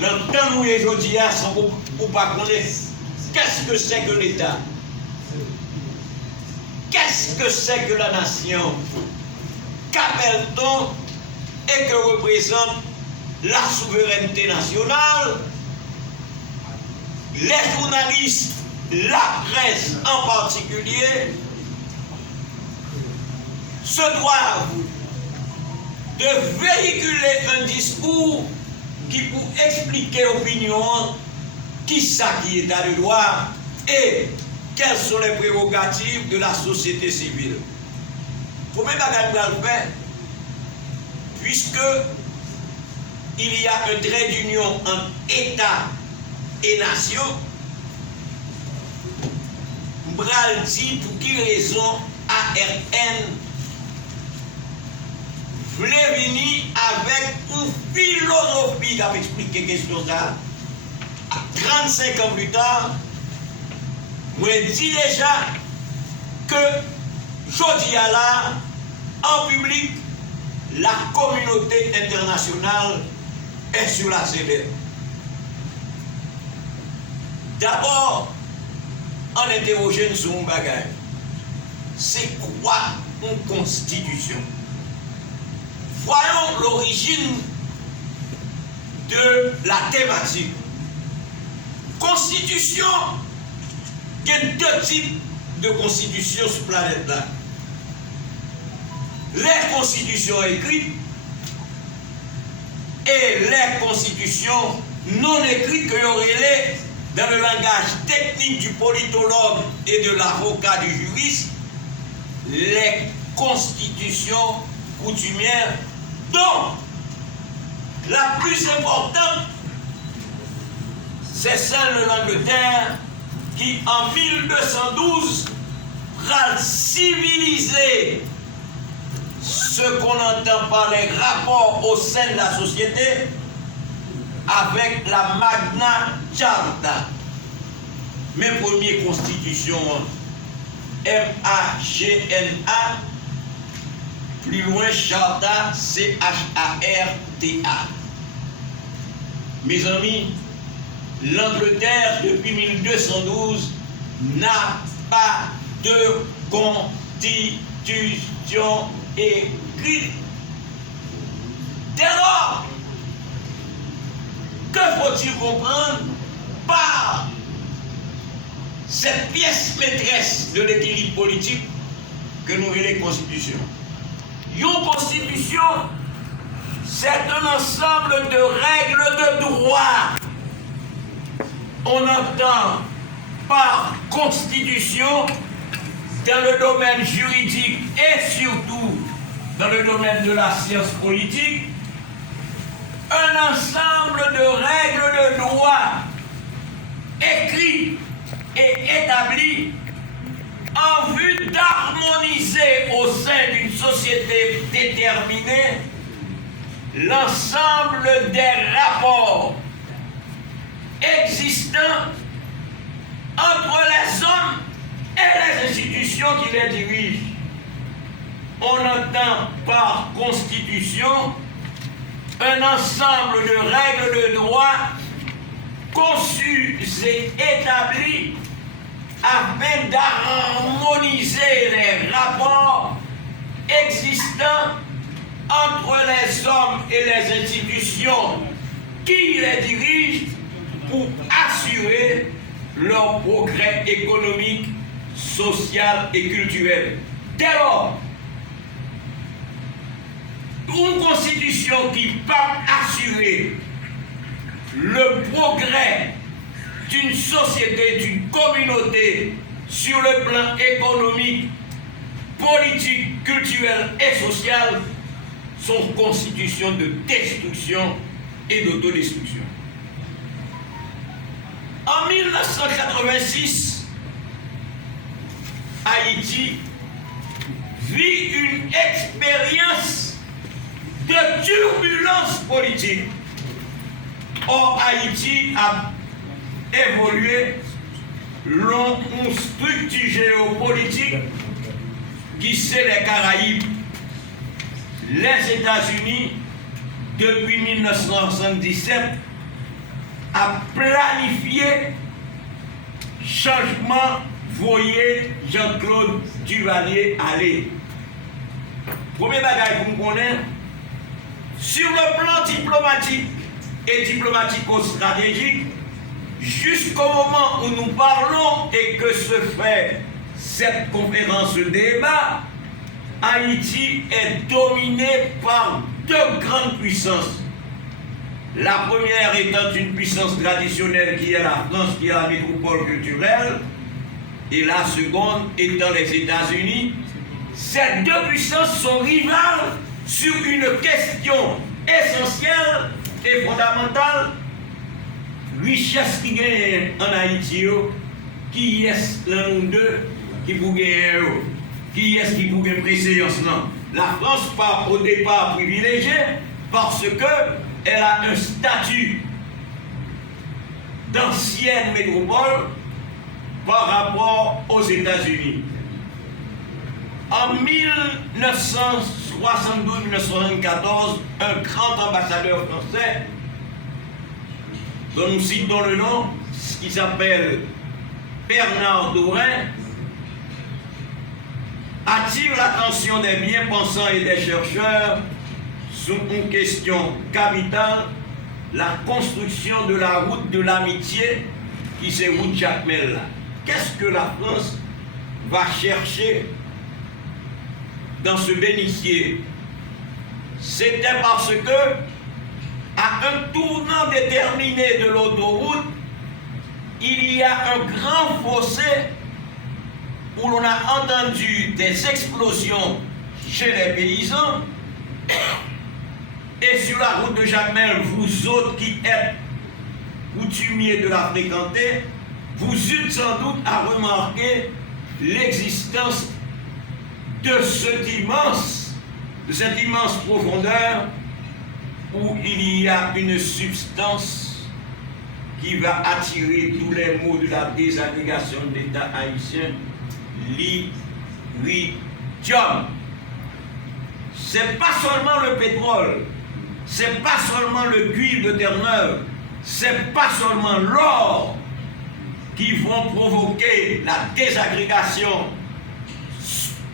L'entend nous aujourd'hui, sans pour pas connaître qu'est-ce que c'est que l'État? Qu'est-ce que c'est que la nation? Qu'appelle-t-on et que représente la souveraineté nationale? Les journalistes, la presse en particulier, se doivent de véhiculer un discours qui pour expliquer l'opinion qui ça qui est état de droit et quelles sont les prérogatives de la société civile. Premier bagage nous le faire, puisque il y a un trait d'union entre État et nation, M'bral dit pour qui raison ARN voulait venir avec une philosophie qui a expliqué la question ça. 35 ans plus tard, moi dis déjà que jeudi à là, en public, la communauté internationale est sur la sellette. D'abord, on interroge sur un bagage. C'est quoi une constitution? Voyons l'origine de la thématique. Constitution, il y a deux types de constitutions sur la planète là. Les constitutions écrites et les constitutions non écrites que l'on relève dans le langage technique du politologue et de l'avocat du juriste, les constitutions coutumières, dont la plus importante, c'est celle de l'Angleterre qui, en 1212, a civilisé ce qu'on entend par les rapports au sein de la société avec la Magna Charta. Mes premières constitutions, M-A-G-N-A, plus loin Charta, C-H-A-R-T-A. Mes amis, l'Angleterre, depuis 1212, n'a pas de constitution écrite. Dès lors, que faut-il comprendre par cette pièce maîtresse de l'équilibre politique que nous appelons Constitution? Une Constitution, c'est un ensemble de règles de droit. On entend par constitution dans le domaine juridique et surtout dans le domaine de la science politique un ensemble de règles de droit écrites et établies en vue d'harmoniser au sein d'une société déterminée l'ensemble des rapports existants entre les hommes et les institutions qui les dirigent. On entend par constitution un ensemble de règles de droit conçues et établies afin d'harmoniser les rapports existants entre les hommes et les institutions qui les dirigent pour assurer leur progrès économique, social et culturel. Dès lors, une constitution qui peut assurer le progrès d'une société, d'une communauté sur le plan économique, politique, culturel et social sont constitutions de destruction et d'autodestruction. En 1986, Haïti vit une expérience de turbulence politique. Or, Haïti a évolué selon une structure géopolitique qui c'est les Caraïbes, les États-Unis, depuis 1977, a planifié changement voyer Jean-Claude Duvalier aller. Premier bagage que vous connaissez, sur le plan diplomatique et diplomatico-stratégique, jusqu'au moment où nous parlons et que se fait cette conférence débat, Haïti est dominé par deux grandes puissances. La première étant une puissance traditionnelle qui est la France, qui est la métropole culturelle, et la seconde étant les États-Unis. Ces deux puissances sont rivales sur une question essentielle et fondamentale. Richesse qui gagne en Haïti, qui est l'un ou deux qui pour gagner, qui est qui pour gagner préséance. La France part au départ privilégiée parce qu'elle a un statut d'ancienne métropole par rapport aux États-Unis. En 1972-1974, un grand ambassadeur français, dont nous citons le nom, qui s'appelle Bernard Dorin, attire l'attention des bien-pensants et des chercheurs sur une question capitale, la construction de la route de l'amitié qui c'est route Jacmel. Qu'est-ce que la France va chercher dans ce bénitier? C'était parce que, à un tournant déterminé de l'autoroute, il y a un grand fossé où l'on a entendu des explosions chez les paysans. Et sur la route de Jacmel, vous autres qui êtes coutumiers de la fréquenter, vous eûtes sans doute à remarquer l'existence de cette immense profondeur où il y a une substance qui va attirer tous les maux de la désagrégation de l'État haïtien, l'iridium. C'est pas seulement le pétrole, c'est pas seulement le cuivre de Terre-Neuve, c'est pas seulement l'or qui vont provoquer la désagrégation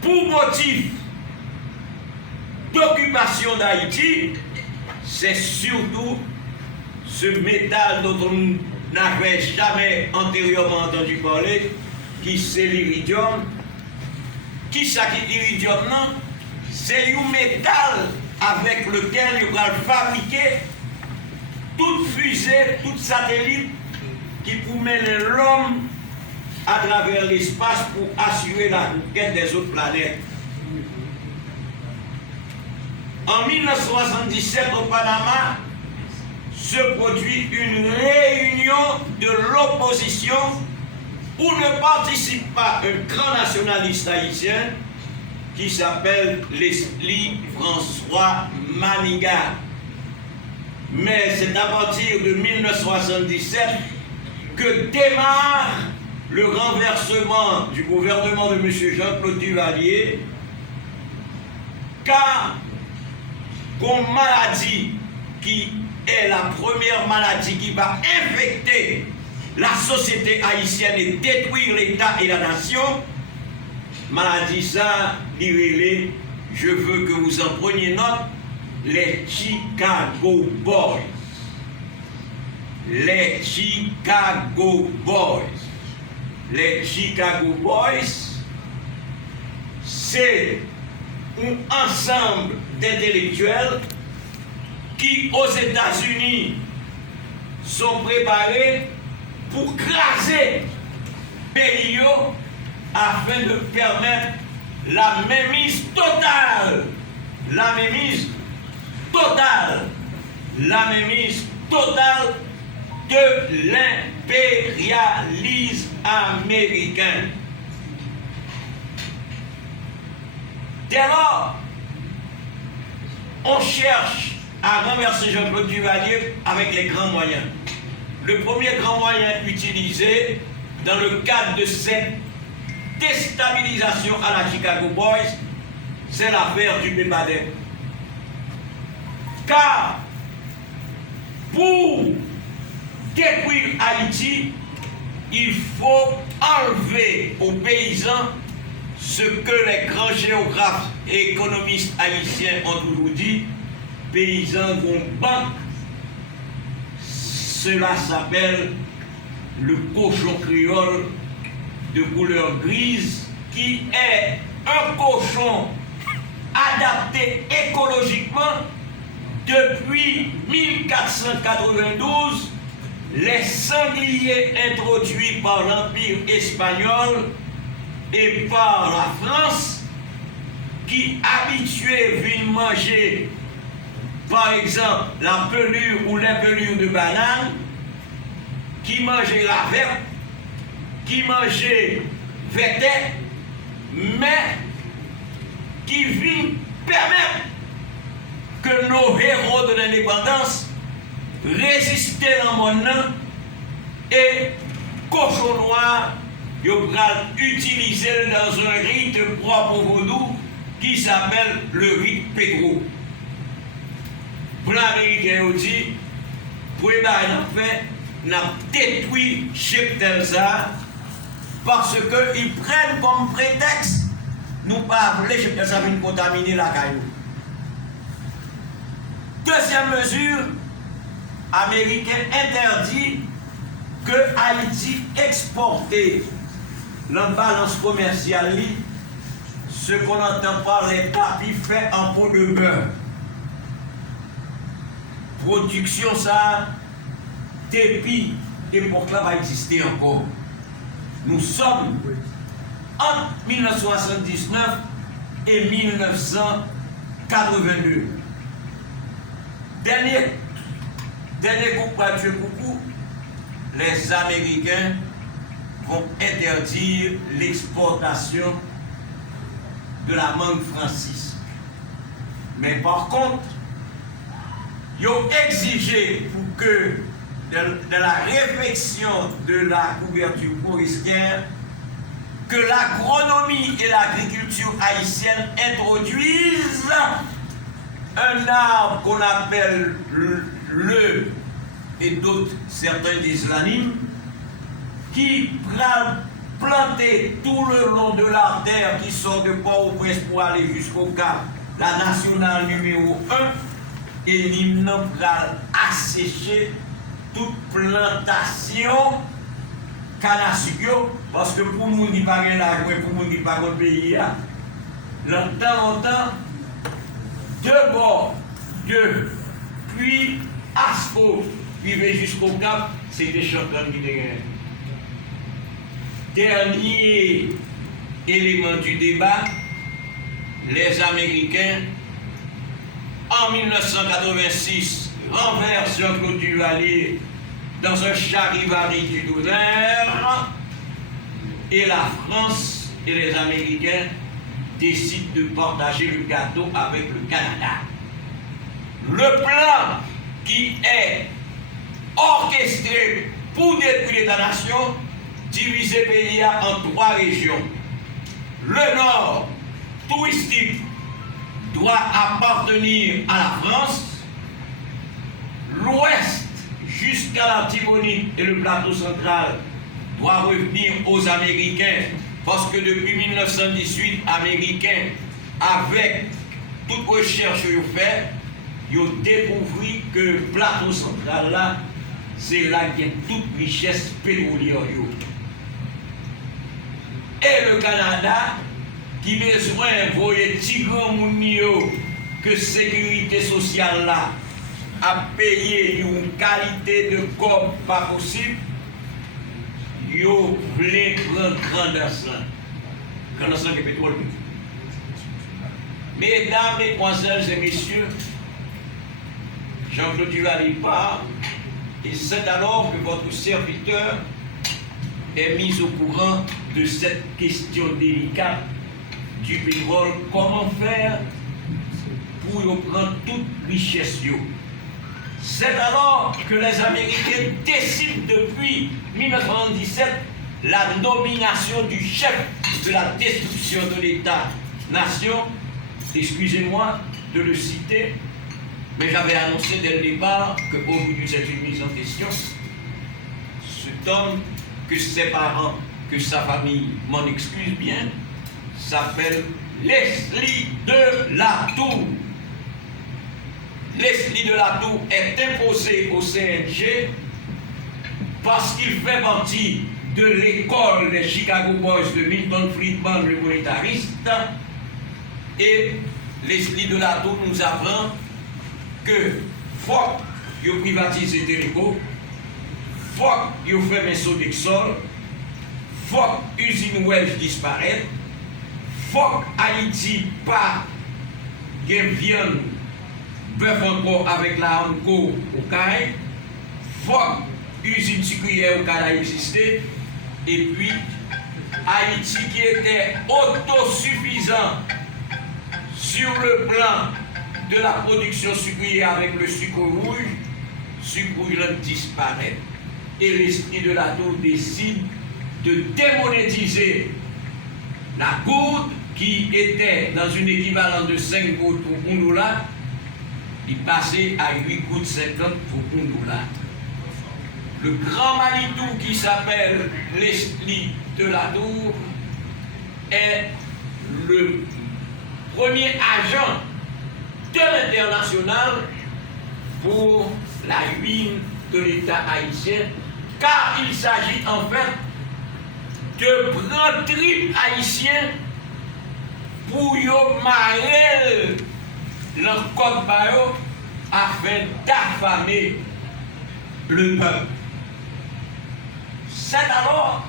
pour motif d'occupation d'Haïti, c'est surtout ce métal dont on n'avait jamais antérieurement entendu parler, qui c'est l'iridium. Qui ça qui l'iridium, non? C'est un métal avec lequel il va fabriquer toute fusée, toute satellite qui pour mêler l'homme à travers l'espace pour assurer la conquête des autres planètes. En 1977 au Panama se produit une réunion de l'opposition où ne participe pas un grand nationaliste haïtien qui s'appelle Leslie François Manigat. Mais c'est à partir de 1977 que démarre le renversement du gouvernement de M. Jean-Claude Duvalier, car comme maladie qui est la première maladie qui va infecter la société haïtienne et détruire l'État et la nation, maladie ça, direz-les, je veux que vous en preniez note, les Chicago Boys. Les Chicago Boys. Les Chicago Boys, c'est un ensemble d'intellectuels qui, aux États-Unis, sont préparés pour craser Périllot afin de permettre la mainmise totale, la mainmise totale de l'impérialisme américain. Dès lors, on cherche à renverser Jean-Claude Duvalier avec les grands moyens. Le premier grand moyen utilisé dans le cadre de cette déstabilisation à la Chicago Boys, c'est l'affaire du Bébadet. Car pour détruire Haïti, il faut enlever aux paysans ce que les grands géographes et économistes haïtiens ont toujours dit, paysans vont banque. Cela s'appelle le cochon créole de couleur grise, qui est un cochon adapté écologiquement depuis 1492, les sangliers introduits par l'Empire espagnol et par la France, qui habitués viennent manger, par exemple, la pelure ou les pelures de banane, qui mangeaient la verte, qui mangeaient vêtements, mais qui viennent permettre que nos héros de l'indépendance résistaient dans le monde et cochon noir, ils vont utiliser dans un rite propre au vaudou qui s'appelle le rite Pedro. Pour l'Américain, on dit, pour les fait, on a détruit Cheptelza parce qu'ils prennent comme prétexte nous parler Cheptelza vient contaminer la caillou. Deuxième mesure, Américain interdit que Haïti exporte l'embalance commerciale, ce qu'on entend par les tapis faits en peau de beurre. Production ça, depuis l'époque là va exister encore. Nous sommes entre 1979 et 1982. Dernier coucou, les Américains vont interdire l'exportation de la mangue francisque. Mais par contre, ils ont exigé pour que dans la réflexion de la couverture forestière, que l'agronomie et l'agriculture haïtienne introduisent un arbre qu'on appelle le, et d'autres, certains disent l'anime, qui planté tout le long de l'artère qui sort de Port-au-Prince pour aller jusqu'au Cap, la nationale numéro 1, et l'hymne va assécher toute plantation canne à sucre, parce que pour nous qui ne pas l'argent, pour nous qui ne pas le pays, longtemps, de bord, puis Asco, puis jusqu'au Cap, c'est des champions qui dégainent. Dernier élément du débat, les Américains, en 1986, renversent Jean-Claude Duvalier dans un charivari du d'honneur, et la France et les Américains décident de partager le gâteau avec le Canada. Le plan qui est orchestré pour détruire l'État-nation divise le pays en 3 régions. Le nord, touristique, doit appartenir à la France. L'ouest, jusqu'à la Tibonite et le plateau central, doit revenir aux Américains, parce que depuis 1918, Américains, avec toute recherche qu'ils ont fait, ils ont découvert que le plateau central là, c'est là qu'il y a toute richesse pétrolière. Et le Canada, qui besoin de voyer tigre mounio que sécurité sociale là a payé une qualité de corps pas possible, yo voulez prendre grandeur de pétrole. Mesdames, mesdemoiselles et messieurs, Jean-Claude Duvalier part, et c'est alors que votre serviteur est mis au courant de cette question délicate du pétrole. Comment faire pour prendre toute richesse? C'est alors que les Américains décident depuis 1977 la nomination du chef de la destruction de l'État-nation. Excusez-moi de le citer, mais j'avais annoncé dès le départ qu'aujourd'hui c'est une mise en question. cet homme, que ses parents, que sa famille, m'en excuse bien, s'appelle Leslie de la Tour. Leslie de la Tour est imposé au CNG parce qu'il fait partie de l'école des Chicago Boys de Milton Friedman, le monétariste. Et Leslie de la Tour nous apprend que faut qu'il privatise les télécoms, faut qu'il fait un saut d'exol, faut que l'usine Welch disparaisse, faut qu'Haïti pas viande bœuf encore avec la Anco au Caille, faut qu'usine sucrière au Caille exister, et puis Haïti qui était autosuffisant sur le plan de la production sucrière avec le sucre rouge disparaît. Et l'esprit de la Tour décide de démonétiser la goutte qui était dans une équivalent de 5 gouttes pour $1, il passait à 8 gouttes 50 pour $1. Le grand Manitou qui s'appelle Leslie de la Tour est le premier agent de l'international pour la ruine de l'État haïtien, car il s'agit en fait de prendre tripes haïtiens pour y marrer leur code bayo afin d'affamer le peuple. C'est alors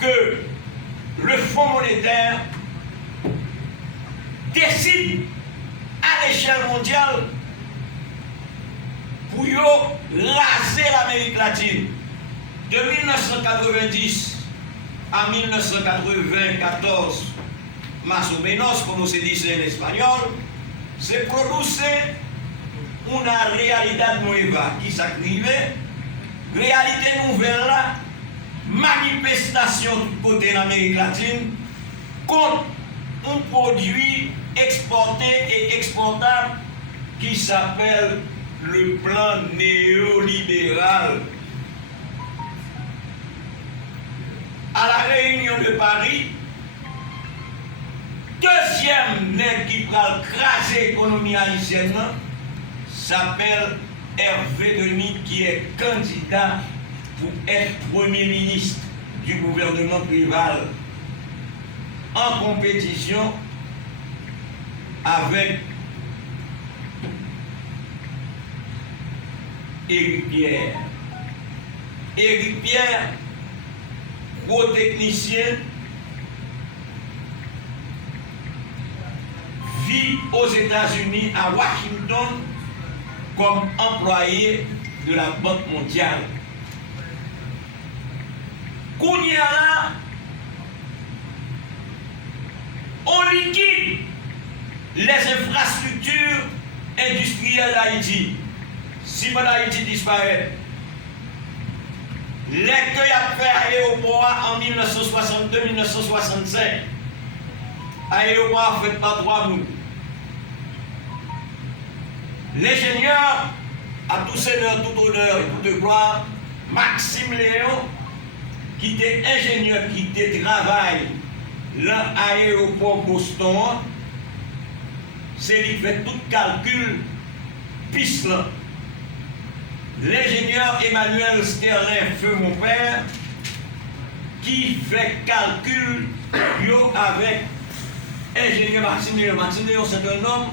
que le Fonds monétaire décide à l'échelle mondiale pour raser l'Amérique latine. De 1990 à 1994, más o menos, como se dice en español, se produce una realidad nueva qui s'active, réalité nouvelle, manifestation du côté de l'Amérique latine contre un produit exporté et exportable qui s'appelle le plan néolibéral. À la Réunion de Paris, deuxième nègre qui va craser l'économie haïtienne s'appelle Hervé Denis, qui est candidat pour être Premier ministre du gouvernement Préval en compétition avec Éric Pierre. Éric Pierre, gros technicien, vit aux États-Unis, à Washington, comme employé de la Banque mondiale. Kounia, on liquide les infrastructures industrielles d'Haïti. Si mon Haïti disparaît, les que y a fait aéroport en 1962-1965, aéroport fait par 3 mois. L'ingénieur, à tout seigneur, tout honneur et toute gloire, Maxime Léon, qui était ingénieur, qui était travail l'aéroport Boston, c'est lui qui fait tout calcul, piste là. L'ingénieur Emmanuel Sterling, feu mon père, qui fait calcul avec ingénieur Maxime Léon. Maxime Léon, c'est un homme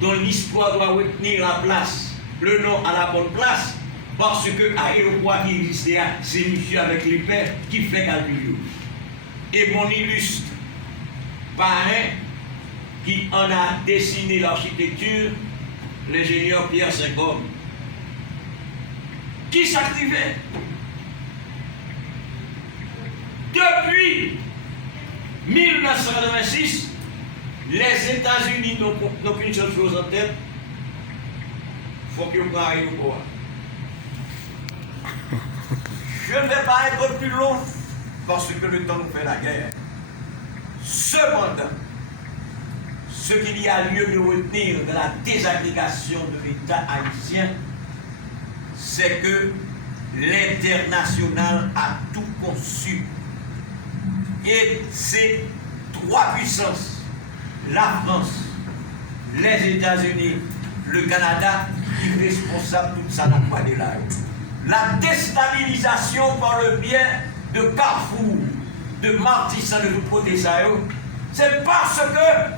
dont l'histoire doit retenir la place, le nom à la bonne place, parce que l'aéroport qui existait, c'est monsieur avec les pères qui fait calcul. Et mon illustre parrain qui en a dessiné l'architecture, l'ingénieur Pierre Saint-Homme, qui s'activait depuis 1986. Les États-Unis n'ont qu'une seule chose en tête, il faut qu'ils prennent l'aéroport. Je ne vais pas être plus long parce que le temps nous fait la guerre. Cependant, ce qu'il y a lieu de retenir de la désagrégation de l'État haïtien, c'est que l'international a tout conçu. Et c'est trois puissances, la France, les États-Unis, le Canada, qui est responsable de tout ça dans le mois de là. La déstabilisation par le biais de Carrefour, de Martissan, de Protesao, c'est parce que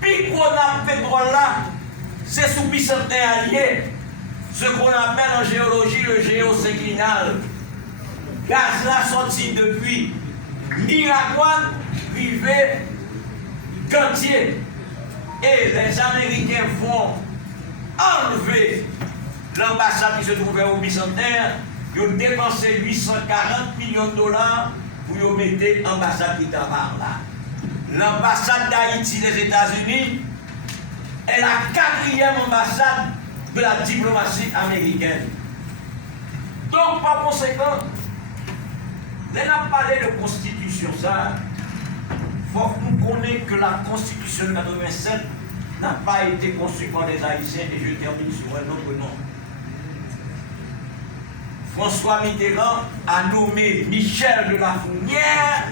Picona pétrole là, c'est sous bicentenaire allié, ce qu'on appelle en géologie le géosynclinal. Gaz là sorti depuis Nicaragua, Rivet, Gantier. Et les Américains vont enlever l'ambassade qui se trouvait au bicentenaire. Ils ont dépensé 840 millions de dollars pour mettre l'ambassade qui était par là. L'ambassade d'Haïti des États-Unis est la quatrième ambassade de la diplomatie américaine. Donc, par conséquent, on a parlé de constitution, ça, il faut que nous connaissions que la constitution de 87 n'a pas été conçue par les Haïtiens, et je termine sur un autre nom. François Mitterrand a nommé Michel de la Fournière,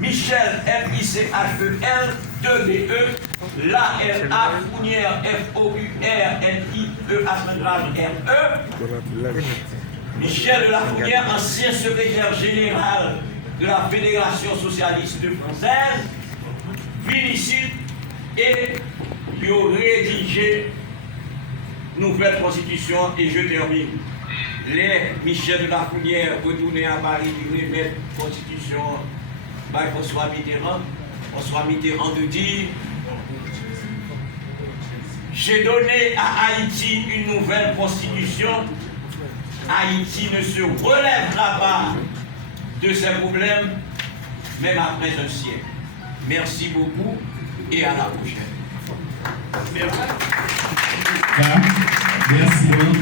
Michel M-I-C-H-E-L, 2-D-E, La-L-A, Fournière, F-O-U-R-N-I-E-H-R-E, Michel de la Fournière, ancien secrétaire général de la Fédération socialiste française, félicite et il a rédigé nouvelle constitution et je termine. Les Michel de la Fournière retournés à Paris, ils remettent constitution par François Mitterrand. François Mitterrand de dire: j'ai donné à Haïti une nouvelle constitution. Haïti ne se relèvera pas de ses problèmes, même après un siècle. Merci beaucoup et à la prochaine. Merci.